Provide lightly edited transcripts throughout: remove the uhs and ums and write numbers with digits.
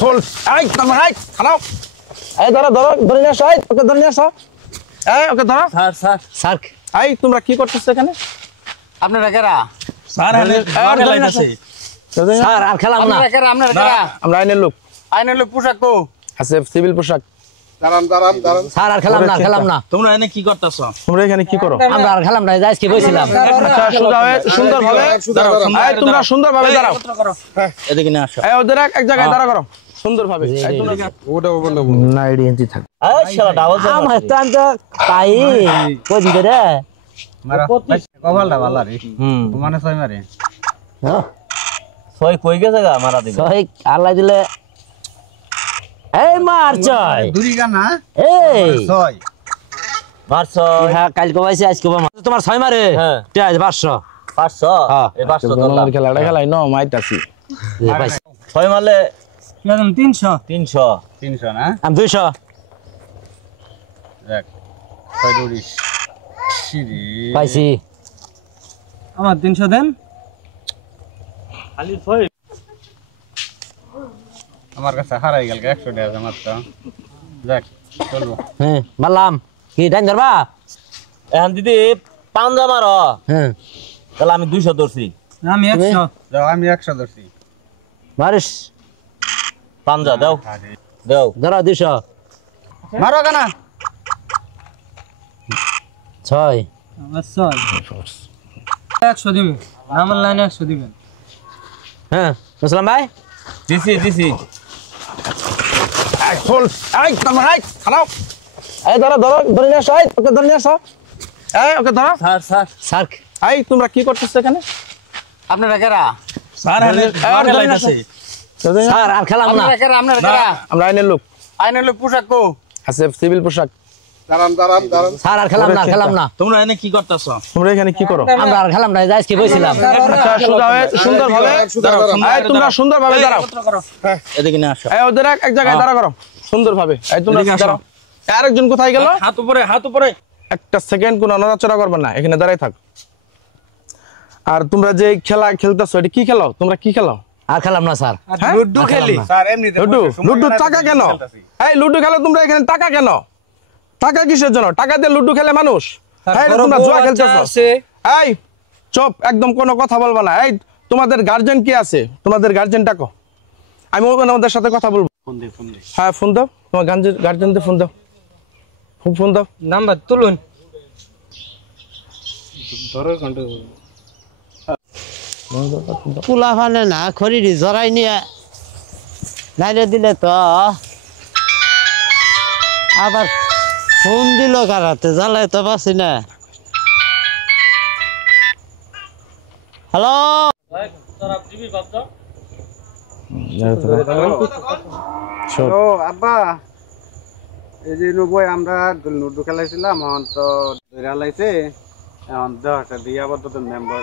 খোল এই তোমার এই খাও এই ধরো ধরো ধরে নিয়ে আসো ওকে ধরে নিয়ে আসো এই ওকে ধরো স্যার স্যার স্যার এই তোমরা কি করতেছ এখানে আপনারা কারা স্যার স্যার আর খেলাম না আপনারা কারা আমরা আইনের লোক পোশাক কো আছে সিভিল পোশাক দাঁড়ান স্যার আর খেলাম না তোমরা এনে কি করতেছো তোমরা এখানে কি করো আমরা আর খেলাম না আজকে বইছিলাম সুন্দরভাবে এই তোমরা সুন্দরভাবে দাঁড়াও এদিকে নিয়ে আসো এই ওদের এক জায়গায় দাঁড়া করো সুন্দরভাবে এই তোমরা ওটা বন্ধ না এডি এনজি থাক এই শালা ডাবল আমার তো আমি তো তাই কই দিবে রে মারা কপালটা ভালো রে মানে ছয় মারে সই কই গেছে গা মারা দিবে সই আল্লাহ দিলে এই মার চয় দুরি গানা এই ছয় মারছো হ্যাঁ কাল কমাইছে আজকে কমা তোমার ছয় মারে হ্যাঁ ঠিক আছে 500 500 এই 500 তোমার খেলাটা খেলাই ন মাইতাছি ছয় মারলে 300 না আমি 200 দেখ ছয় দুরি সিরি পাইছি আমার 300 দেন খালি ছয় আমার কাছে হারাই গেল 100 টাকা মাত্র দেখ চলবো হ্যাঁ বললাম কি ডাইন ধরবা এখন দিদি পাঞ্জা মারো হ্যাঁ তাহলে আমি 200 ধরছি আমি 100 যাও আমি 100 ধরছি মারিস পাঞ্জা দাও দাও ধরো 200 মারো গানা 6 100 দিবেন আমার লাইনে 100 দিবেন হ্যাঁ মুসলাম ভাই দিছি এই খোল এই তোমার এই খাও এই ধরো ধরো ধরে নিয়ে আসো ওকে ধরে নিয়ে আসো এই ওকে ধরো স্যার স্যার এই তোমরা কি করতেছ এখানে আপনারা কারা স্যার এনে খেলাইতাছে স্যার আর খেলাম না আপনারা কারা আমরা আইনের লোক পোশাক কো আছে সিভিল পোশাক দাঁড়ান স্যার আর খেলাম না তোমরা এনে কি করতেছো তোমরা এখানে কি করো আমরা আর খেলাম না আজকে বইছিলাম সুন্দরভাবে এই তোমরা সুন্দরভাবে দাঁড়াও এদিকে নিয়ে আসো এই ওদের এক জায়গায় দাঁড়া করো সুন্দরভাবে এই তোমরা দাঁড়াও আরেকজন কোথায় গেল হাত উপরে একটা সেকেন্ড কোনো নড়াচড়া করবে না এখানে দাঁড়াই থাক আর তোমরা যে খেলা খেলতেছো এটা কি খেলো তোমরা কি খেলো আর খেলাম না স্যার লুডু খেলি স্যার এমনিতে লুডু টাকা কেন এই লুডু খেলো তোমরা এখানে টাকা কেন টাকা কিসের জন্য টাকা দিয়ে লুডু খেলে মানুষ এই তোমরা জুয়া খেলতেছো এই চুপ একদম কোনো কথা বলবা না এই তোমাদের গার্জিয়ান কি আছে তোমাদের গার্জিয়ান ডাকো আমি ওদের সাথে কথা বলবো হ্যাঁ ফোন দাও তোমার গার্জিয়ানদের ফোন দাও ফোন দাও নাম্বার তুলুন পোলা ফানে না খড়ি জরাই নিয়ে নাইলে দিলে তো আবার ফোন দিল কারাতে জ্বালায় তো পাচ্ছি না হ্যালো ও আব্বা এই যে নবই আমরা লুডু খেলাইছিলাম এখন তো ধরে লাইছে এখন 10 দিয়া বদ্ধ মেম্বার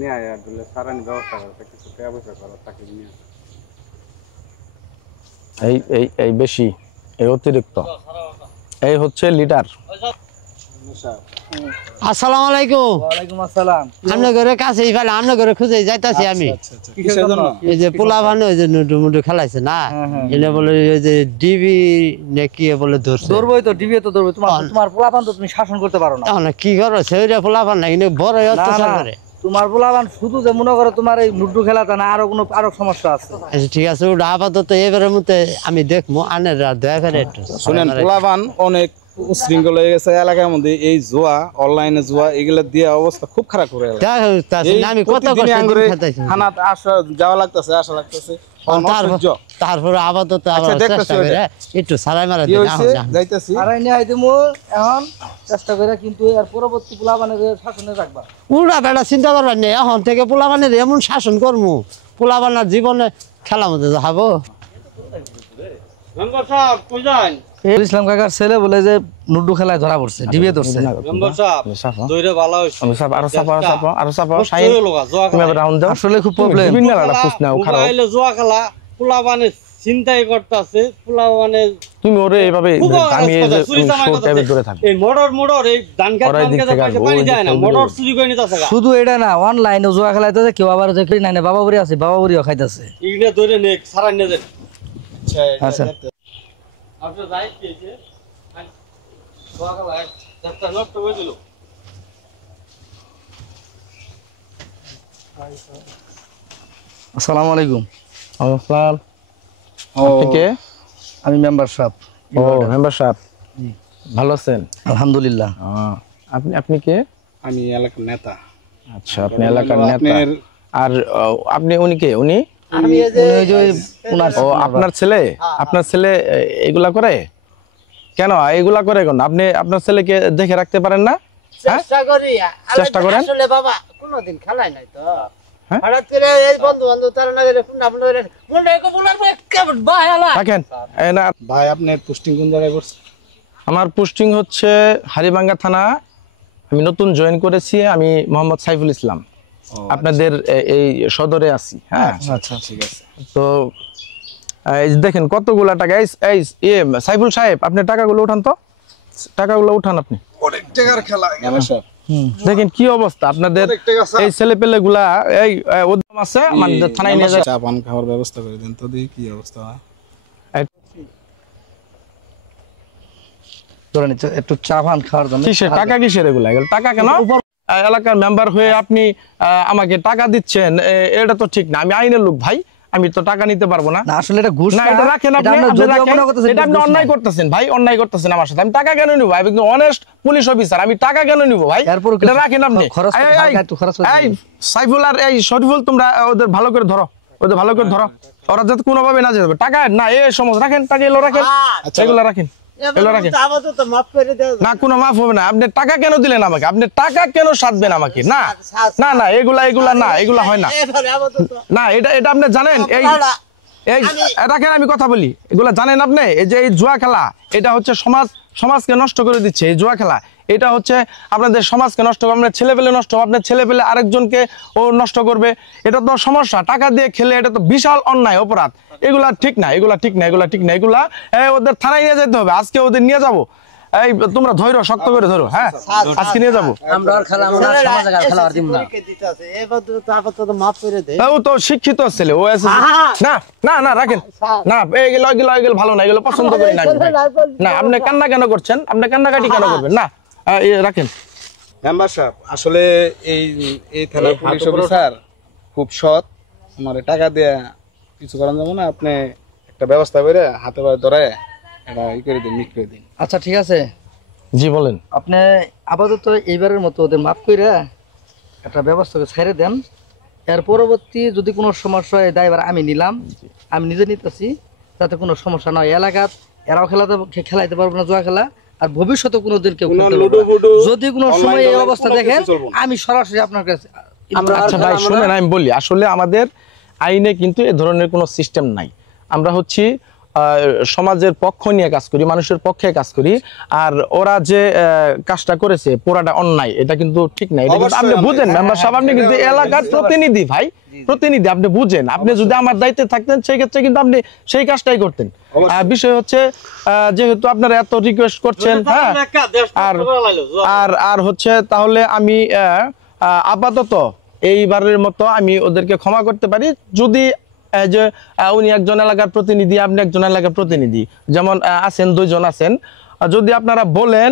নিয়ে আয় আর দিলে সারানি ব্যবস্থা করতে কিছু টাকা পয়সা করো তাকে নিয়ে এই বেশি এই অতিরিক্ত এই হচ্ছে লিডার আসসালামু আলাইকুম ওয়ালাইকুম আসসালাম আপনার ঘরে কাছে ফেলে আপনার ঘরে খুঁজে যাইতাছি আমি কিসের জন্য এই যে পোলা ভানে ওই যে নুডু খেলাইছে না এনে বলে ওই যে ডিবি নাকি বলে ধরছে দৌড়বই তো ডিবি তো দৌড়বই তোমার পোলাপান তো তুমি শাসন করতে পারো না এখন কি করো সেইটা পোলা ভান না কিন্তু বড় অত্যাচার করে তোমার পোলাপান শুধু যে মনে করো তোমার এই লুডু খেলাটা না আরো সমস্যা আছে আচ্ছা ঠিক আছে ওটা আপাতত এবারের মধ্যে আমি দেখবো আনের আর দয়া করে একটু শুনেন পোলাপান অনেক উশৃঙ্খল হয়ে গেছে এলাকার মধ্যে এই জুয়া অনলাইনে জুয়া এগুলা দিয়ে অবস্থা খুব খারাপ করে আমি কত থানা আসা যাওয়া লাগতেছে আসা লাগতেছে তারপরে আপাতত চেষ্টা করে একটু সারাই মারা যাইতেছি আড়াই নিয়ে আইতেমু এখন চেষ্টা করে কিন্তু এর পরবর্তী পোলাপানের শাসনে রাখবা উড়া বেড়া চিন্তা করবার নেই এখন থেকে পোলাপানের এমন শাসন করবো পোলাপানার জীবনে খেলা মধ্যে যাবো ইসলাম কাকার ছেলে বলে যে লুডু খেলায় ধরা পড়ছে ডিবিয়ে ধরছে আসলে খুব প্রবলেম জুয়া খেলা পোলাপানের চিন্তাই করতেছে পোলাপানে তুমি ওরে এইভাবে খুব আমি এই যে চুরি চামার শো করতেছে। টাইপের ধরে থাকি এই মোটর এই ধান খেত ওরাই দিক থেকে আসবো, পানি ওই যায় না দিক থেকে মোটর আসবো। চুরি করে নিতেছে শুধু এটা না অনলাইনে জুয়া খেলাইতেছে কেউ আবার যে নাই না বাবা বুড়ি আছে বাবা বুড়িও খাইতেছে ইগনে ধরে নে সারাই নে দে আচ্ছা আপনি যাই কি জুয়া খেলায় একটা নষ্ট করে দিল আসসালামু আলাইকুম আসসালাম ও আপনি কে আমি মেম্বার সাহেব ও মেম্বার সাহেব ভালো আছেন আলহামদুলিল্লাহ আপনি আপনি কে আমি এলাকার নেতা। আচ্ছা আপনি এলাকার নেতা আপনার- আর আপনি উনি কে উনি আমি এই যে উনি ওই যে ওনার ও আপনার ছেলে এগুলা করে কেন এগুলা করে কেন আপনি আপনার ছেলেকে দেখে রাখতে পারেন না হ্যাঁ চেষ্টা করি চেষ্টা করেন। আসলে বাবা কোনদিন খেলাই নাই তো হ্যাঁ? হঠাৎ করে এই বন্ধু বান্ধব তারা না করে ফোন আপনাদের মনে কো বলার পরে কেমন বাহালা রাখেন এই না ভাই আপনার পোস্টিং কোন জায়গায় করছে? আমার পোস্টিং হচ্ছে হাড়িভাঙ্গা থানা আমি নতুন জয়েন করেছি আমি মোহাম্মদ সাইফুল ইসলাম আপনাদের এই সদরে আছি হ্যাঁ আচ্ছা ঠিক আছে। তো এই যে দেখেন কতগুলা টাকা এই সাইফুল সাহেব আপনি টাকাগুলো উঠান তো টাকাগুলো উঠান আপনি অনেক টাকার খেলা এখানে সব। দেখেন কি অবস্থা আপনাদের অনেক টাকা স্যার। এই ছেলে পেলে গুলা এই উদ্যম আছে মানে থানায় নিয়ে যায় চা পান খাওয়ার ব্যবস্থা করে দেন তো দেখি কি অবস্থা হয়। ধরে নিচ্ছে একটু চা পান খাওয়ার জন্য কিসের টাকা কিসের এগুলা এগুলো টাকা কেন এলাকার মেম্বার হয়ে আপনি আমাকে টাকা দিচ্ছেন এটা তো ঠিক না আমি আইনের লোক ভাই আমি তো টাকা নিতে পারবো না না আসলে এটা ঘুষ না এটা রাখেন আপনি আপনি রাখেন। এটা আপনি অন্যায় করতেছেন ভাই অন্যায় করতেছেন আমার সাথে আমি টাকা কেন নিব আমি কিন্তু অনেস্ট পুলিশ অফিসার আমি টাকা কেন নিব ভাই এরপর এটা রাখেন আপনি খরচ করতে এই, হালকা একটু খরচ করতে এই সাইফুল আর এই শরীফুল তোমরা ওদের ভালো করে ধরো ওদের ভালো করে ধরো ওরা যাতে কোনোভাবে না যেতে পারে। টাকা না এই সমস্ত রাখেন টাকা এগুলো রাখেন এগুলো রাখেন এগুলো রাখেন আপাতত মাফ করে দাও না কোনো মাফ হবে না আপনি টাকা কেন দিলেন আমাকে আপনি টাকা কেন সাধবেন আমাকে না না না এগুলা না এগুলা হয় না এবারে আপাতত না এটা এটা আপনি জানেন এই এই রাখেন আমি কথা বলি এগুলা জানেন আপনি এই যে এই জুয়া খেলা এটা হচ্ছে সমাজকে নষ্ট করে দিচ্ছে এই জুয়া খেলা এটা হচ্ছে আপনাদের সমাজকে নষ্ট করবে আপনার ছেলে পেলে নষ্ট হবে আপনার ছেলে পেলে আরেকজনকে ও নষ্ট করবে এটা তো সমস্যা টাকা দিয়ে খেলে এটা তো বিশাল অন্যায় অপরাধ এগুলা ঠিক না এগুলা ঠিক না এগুলা ঠিক না এগুলা ওদের থানায় নিয়ে যেতে হবে আজকে ওদের নিয়ে যাবো এই তোমরা ধরো শক্ত করে ধরো হ্যাঁ আজকে নিয়ে যাবো আমরা আর খেলা আমরা সমাজে খেলা আর দিব না আপাতত মাফ করে দে ও তো শিক্ষিত ছেলে ও আছে না না না রাখেন না এগুলো ভালো না এগুলো পছন্দ করি না আমি ভাই। না আপনি কান্না কেন করছেন আপনি কান্নাকাটি কেন করবেন না রাখেন মেম্বার সাহেব আসলে এই থানার পুলিশ অফিসার খুব সৎ আমার টাকা দিয়ে কিছু করার যাবো না আপনি একটা ব্যবস্থা করে হাতে পায়ে ধরে এটা ই করে দিন মিট করে দিন। আচ্ছা ঠিক আছে জি বলেন আপনি আপাতত এইবারের মতো ওদের মাফ কইরা একটা ব্যবস্থা করে ছেড়ে দেন এর পরবর্তী যদি কোনো সমস্যা হয় দায়ভার আমি নিলাম আমি নিজে নিতেছি যাতে কোনো সমস্যা না হয় এলাকাত এরাও খেলাইতে পারবো না জুয়া খেলা আর ভবিষ্যতে কোনোদিন কেউ খেলতে পারবে লুডো না। ফুডো, যদি কোনো সময় online এই online অবস্থা কোনো দেখেন কিছু চলবে না। আমি সরাসরি আপনার কাছে আচ্ছা ভাই শুনেন আমি বলি আসলে আমাদের আইনে কিন্তু এ ধরনের কোনো সিস্টেম নাই আমরা হচ্ছি সমাজের পক্ষ নিয়ে কাজ করি মানুষের পক্ষে কাজ করি আর ওরা যে কাজটা করেছে পুরাটা অন্যায় এটা কিন্তু ঠিক না এটা কিন্তু আপনি বুঝেন মেম্বার সাহেব আপনি কিন্তু এলাকার প্রতিনিধি ভাই প্রতিনিধি আপনি বুঝেন আপনি যদি আমার দায়িত্বে থাকতেন সেই ক্ষেত্রে কিন্তু আপনি সেই কাজটাই করতেন বিষয় হচ্ছে যেহেতু আপনারা এত রিকোয়েস্ট করছেন হ্যাঁ আর হচ্ছে তাহলে আমি আপাতত এইবারের মতো আমি ওদেরকে ক্ষমা করতে পারি যদি যে উনি একজন এলাকার প্রতিনিধি আপনি একজন এলাকার প্রতিনিধি যেমন আছেন দুইজন আছেন যদি আপনারা বলেন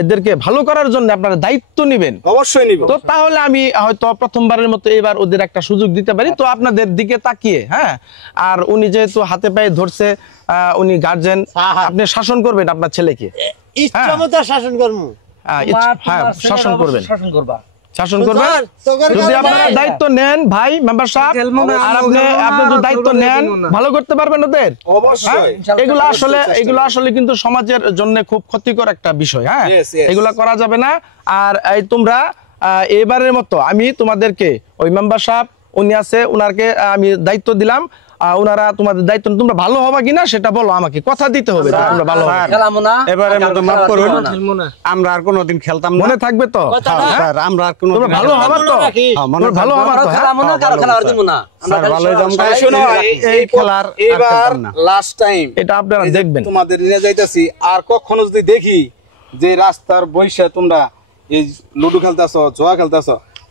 এদেরকে ভালো করার জন্য আপনারা দায়িত্ব নেবেন অবশ্যই নিব তো তাহলে আমি হয়তো প্রথমবারের মতো এবার ওদের একটা সুযোগ দিতে পারি তো আপনাদের দিকে তাকিয়ে হ্যাঁ আর উনি যেহেতু হাতে পায়ে ধরছে উনি গার্জেন আপনি শাসন করবেন আপনার ছেলেকে ইচ্ছামতো শাসন করমু হ্যাঁ শাসন করবেন শাসন করবা শাসন করবেন যদি আপনারা দায়িত্ব নেন ভাই মেম্বার সাহেব আর আপনি যদি দায়িত্ব নেন ভালো করতে পারবেন ওদের অবশ্যই এগুলো আসলে কিন্তু সমাজের জন্য খুব ক্ষতিকর একটা বিষয় হ্যাঁ Yes, yes. এগুলা করা যাবে না আর এই তোমরা এবারের মতো আমি তোমাদেরকে ওই মেম্বার সাহেব উনি আছে উনারকে আমি দায়িত্ব দিলাম ওনারা তোমাদের দায়িত্ব তোমরা ভালো হবে কিনা সেটা বলো আমাকে, কথা দিতে হবে যে আমরা ভালো হবে। এবারে মতো মাফ করুন, আমরা আর কোনোদিন খেলতাম না। মনে থাকবে তো? স্যার আমরা আর কোনো তোমরা ভালো হবে তো? তোমরা ভালো হবে তো? হ্যাঁ? স্যার ভালো জমকা শোনো, এই খেলার এবার লাস্ট টাইম এটা আপনারা দেখবেন। তোমাদের নিয়ে যাইতাছি, আর কখনো যদি দেখি যে রাস্তার বৈশা তোমরা এই লুডো খেলতেছ, জুয়া খেলতেছ,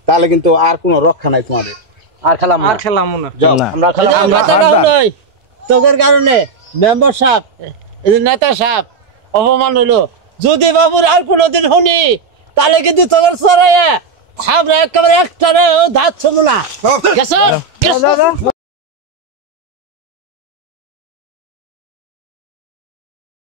তাহলে কিন্তু আর কোনো রক্ষা নাই তোমাদের। যাও। না। তোদের কারণে মেম্বার সাহেব, এই যে নেতা সাহেব অপমান হইলো। যদি বাবুর আর কোনোদিন শুনি তাহলে কিন্তু তোদের সরাইয়া থামরা একেবারে একটা ধাত ছবো না। গেছো?